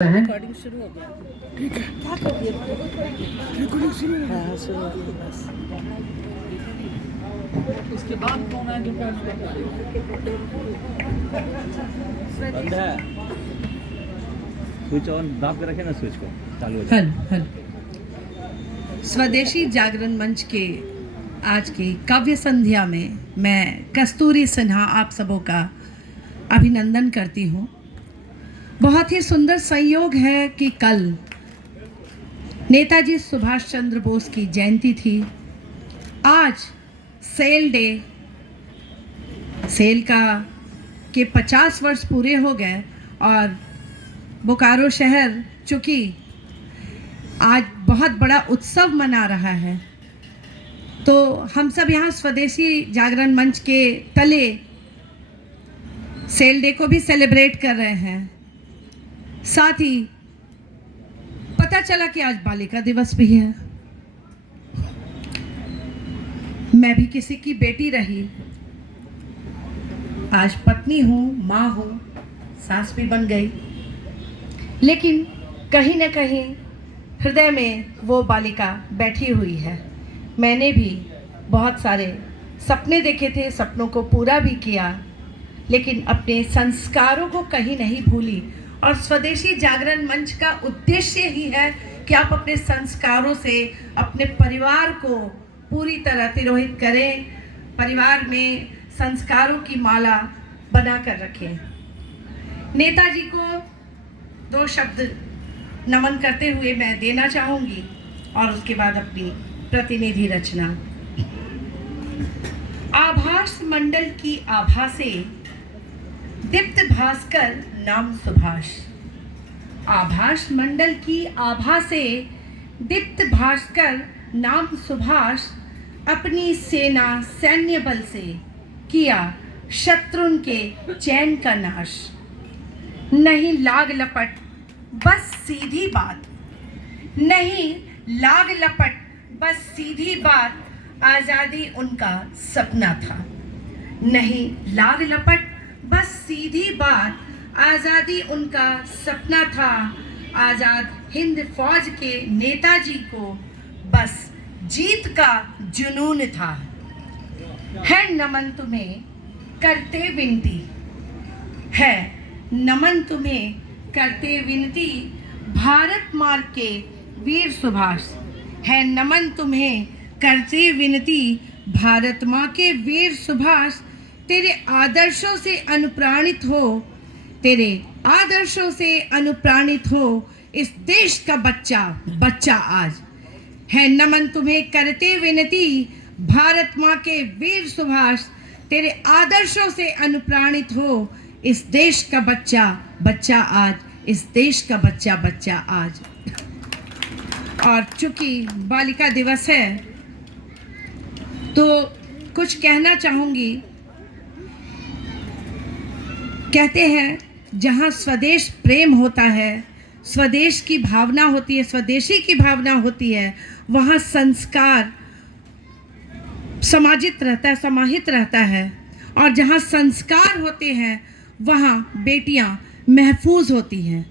Recording शुरू हो गया। ठीक है, क्या कर दिया? रिकॉर्डिंग शुरू है। हाँ, शुरू हो गई बस। उसके बाद कौन है जो बंद है। स्विच ऑन दाब के रखे ना, स्विच को चालू हो जाए। हल स्वदेशी जागरण मंच के आज की काव्य संध्या में मैं कस्तूरी सिन्हा आप सबों का अभिनंदन करती हूँ। बहुत ही सुंदर संयोग है कि कल नेताजी सुभाष चंद्र बोस की जयंती थी। आज सेल डे, सेल के 50 वर्ष पूरे हो गए और बोकारो शहर चूँकि आज बहुत बड़ा उत्सव मना रहा है, तो हम सब यहाँ स्वदेशी जागरण मंच के तले सेल डे को भी सेलिब्रेट कर रहे हैं। साथ ही पता चला कि आज बालिका दिवस भी है। मैं भी किसी की बेटी रही, आज पत्नी हूँ, माँ हूँ, सास भी बन गई, लेकिन कहीं न कहीं हृदय में वो बालिका बैठी हुई है। मैंने भी बहुत सारे सपने देखे थे, सपनों को पूरा भी किया, लेकिन अपने संस्कारों को कहीं नहीं भूली। और स्वदेशी जागरण मंच का उद्देश्य ही है कि आप अपने संस्कारों से अपने परिवार को पूरी तरह तिरोहित करें, परिवार में संस्कारों की माला बना कर रखें। नेताजी को 2 शब्द नमन करते हुए मैं देना चाहूँगी और उसके बाद अपनी प्रतिनिधि रचना। आभास मंडल की आभा से दीप्त भास्कर नाम सुभाष। आभास मंडल की आभा से दीप्त भास्कर नाम सुभाष, अपनी सेना सैन्य बल से किया शत्रुन के चैन का नाश। नहीं लाग लपट बस सीधी बात, नहीं लाग लपट बस सीधी बात, आज़ादी उनका सपना था। नहीं लाग लपट बस सीधी बात, आज़ादी उनका सपना था। आज़ाद हिंद फौज के नेताजी को बस जीत का जुनून था। है नमन तुम्हें करते विनती, है नमन तुम्हें करते विनती, भारत मार्ग के वीर सुभाष। है नमन तुम्हें करते विनती, भारत माँ के वीर सुभाष। तेरे आदर्शों से अनुप्राणित हो, तेरे आदर्शों से अनुप्राणित हो इस देश का बच्चा आज। है नमन तुम्हें करते विनती, भारत माँ के वीर सुभाष। तेरे आदर्शों से अनुप्राणित हो इस देश का बच्चा आज, इस देश का बच्चा आज। और चूंकि बालिका दिवस है तो कुछ कहना चाहूँगी। कहते हैं जहाँ स्वदेश प्रेम होता है, स्वदेश की भावना होती है, स्वदेशी की भावना होती है, वहाँ संस्कार समाहित रहता है। और जहाँ संस्कार होते हैं वहाँ बेटियाँ महफूज होती हैं।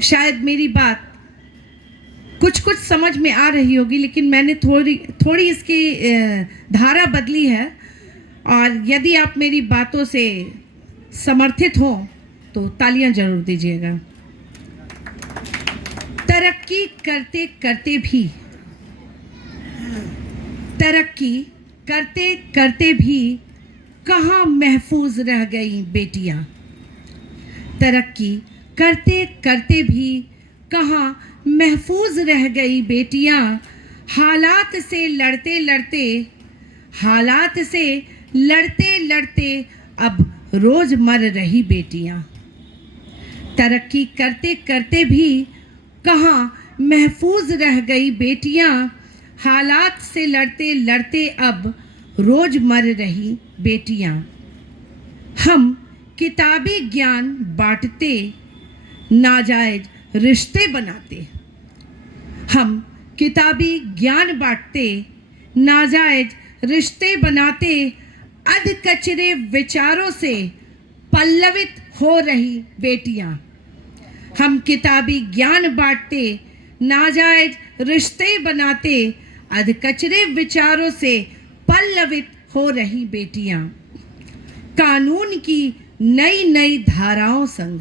शायद मेरी बात कुछ समझ में आ रही होगी, लेकिन मैंने थोड़ी इसकी धारा बदली है। और यदि आप मेरी बातों से समर्थित हो तो तालियां जरूर दीजिएगा। तरक्की करते करते भी कहाँ महफूज रह गई बेटियां। तरक्की करते भी कहाँ महफूज रह गई बेटियां। हालात से लड़ते अब रोज मर रही बेटियां। तरक्की करते भी कहाँ महफूज रह गई बेटियां। हालात से लड़ते अब रोज मर रही बेटियां। हम किताबी ज्ञान बांटते, नाजायज रिश्ते बनाते। हम किताबी ज्ञान बांटते, नाजायज रिश्ते बनाते। अध कचरे विचारों से पल्लवित हो रही बेटियां। हम किताबी ज्ञान बांटते, नाजायज रिश्ते बनाते, अधकचरे विचारों से पल्लवित हो रही बेटियां। कानून की नई नई धाराओं संग,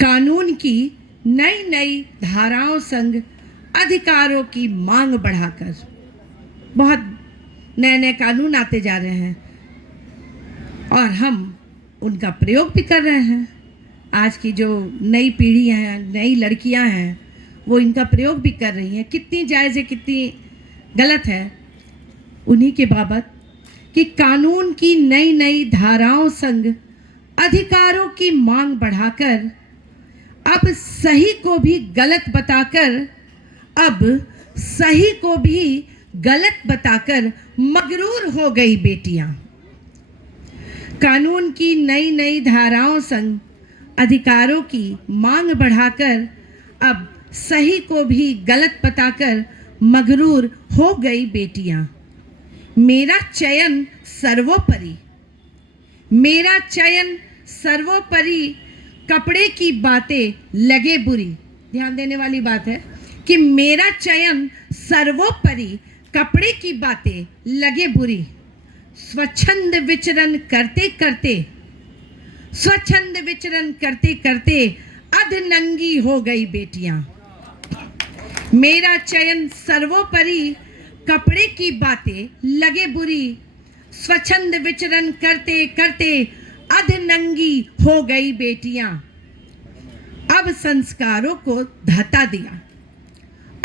कानून की नई नई धाराओं संग अधिकारों की मांग बढ़ाकर, बहुत नए नए कानून आते जा रहे हैं और हम उनका प्रयोग भी कर रहे हैं। आज की जो नई पीढ़ी है, नई लड़कियां हैं, वो इनका प्रयोग भी कर रही हैं। कितनी जायज़ है, कितनी गलत है, उन्हीं के बाबत कि कानून की नई नई धाराओं संग अधिकारों की मांग बढ़ाकर, अब सही को भी गलत बताकर, अब सही को भी गलत बताकर मगरूर हो गई बेटियां। कानून की नई नई धाराओं संग अधिकारों की मांग बढ़ाकर, अब सही को भी गलत बताकर मगरूर हो गई बेटियां। मेरा चयन सर्वोपरि, मेरा चयन सर्वोपरि, कपड़े की बातें लगे बुरी। ध्यान देने वाली बात है कि मेरा चयन सर्वोपरि, कपड़े की बातें लगे बुरी। स्वच्छंद विचरण करते करते, स्वच्छंद विचरण करते करते अधनंगी हो गई बेटियां। मेरा चयन सर्वोपरि, कपड़े की बातें लगे बुरी। स्वच्छंद विचरण करते करते अधनंगी हो गई बेटियां। अब संस्कारों को धता दिया,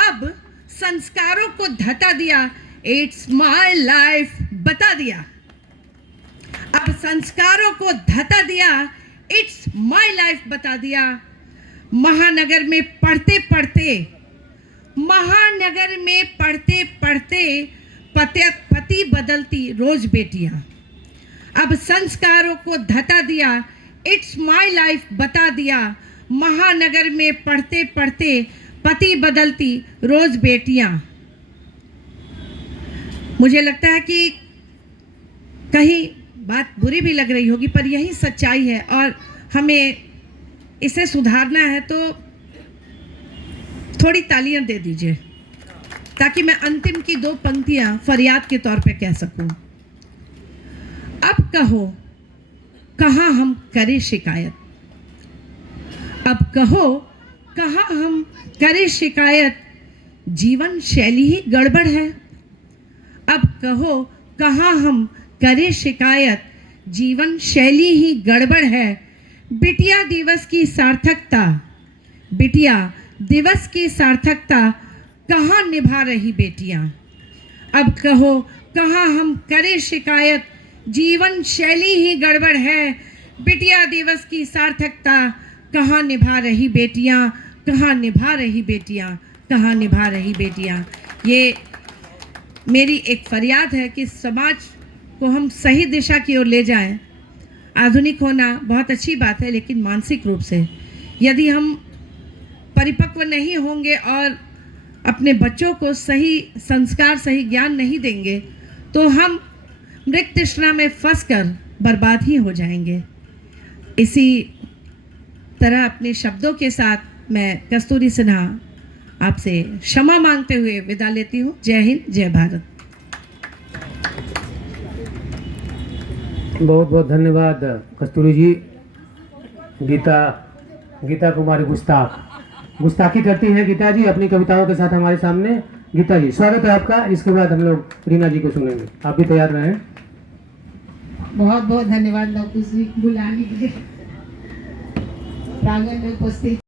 अब संस्कारों को धता दिया, इट्स माय लाइफ बता दिया। अब संस्कारों को धता दिया, इट्स माय लाइफ बता दिया। महानगर में पढ़ते पढ़ते, महानगर में पढ़ते पढ़ते पति बदलती रोज बेटियां। अब संस्कारों को धता दिया, इट्स माय लाइफ बता दिया। महानगर में पढ़ते पढ़ते पति बदलती रोज बेटियां। मुझे लगता है कि कहीं बात बुरी भी लग रही होगी, पर यही सच्चाई है और हमें इसे सुधारना है। तो थोड़ी तालियां दे दीजिए ताकि मैं अंतिम की 2 पंक्तियां फरियाद के तौर पे कह सकूं। अब कहो कहाँ हम करें शिकायत, अब कहो कहाँ हम करें शिकायत, जीवन शैली ही गड़बड़ है। अब कहो कहाँ हम करें शिकायत, जीवन शैली ही गड़बड़ है। बिटिया दिवस की सार्थकता, बिटिया दिवस की सार्थकता कहाँ निभा रही बेटियां। अब कहो कहाँ हम करें शिकायत, जीवन शैली ही गड़बड़ है। बिटिया दिवस की सार्थकता कहाँ निभा रही बेटियां, कहाँ निभा रही बेटियां, कहाँ निभा रही बेटियां। ये मेरी एक फरियाद है कि समाज को हम सही दिशा की ओर ले जाएं। आधुनिक होना बहुत अच्छी बात है, लेकिन मानसिक रूप से यदि हम परिपक्व नहीं होंगे और अपने बच्चों को सही संस्कार, सही ज्ञान नहीं देंगे, तो हम मृत तृष्णा में फंसकर बर्बाद ही हो जाएंगे। इसी तरह अपने शब्दों के साथ मैं कस्तूरी सिन्हा आपसे क्षमा मांगते हुए विदा लेती हूँ। जय हिंद, जय भारत। बहुत बहुत धन्यवाद कस्तूरी जी। गीता कुमारी गुस्ताखी करती हैं गीता जी अपनी कविताओं के साथ हमारे सामने। गीता जी, स्वागत है आपका। इसके बाद हम लोग रीना जी को सुनेंगे, आप भी तैयार रहें। बहुत बहुत धन्यवाद डॉक्टर जी बुलाने के लिए प्रांगण में उपस्थित।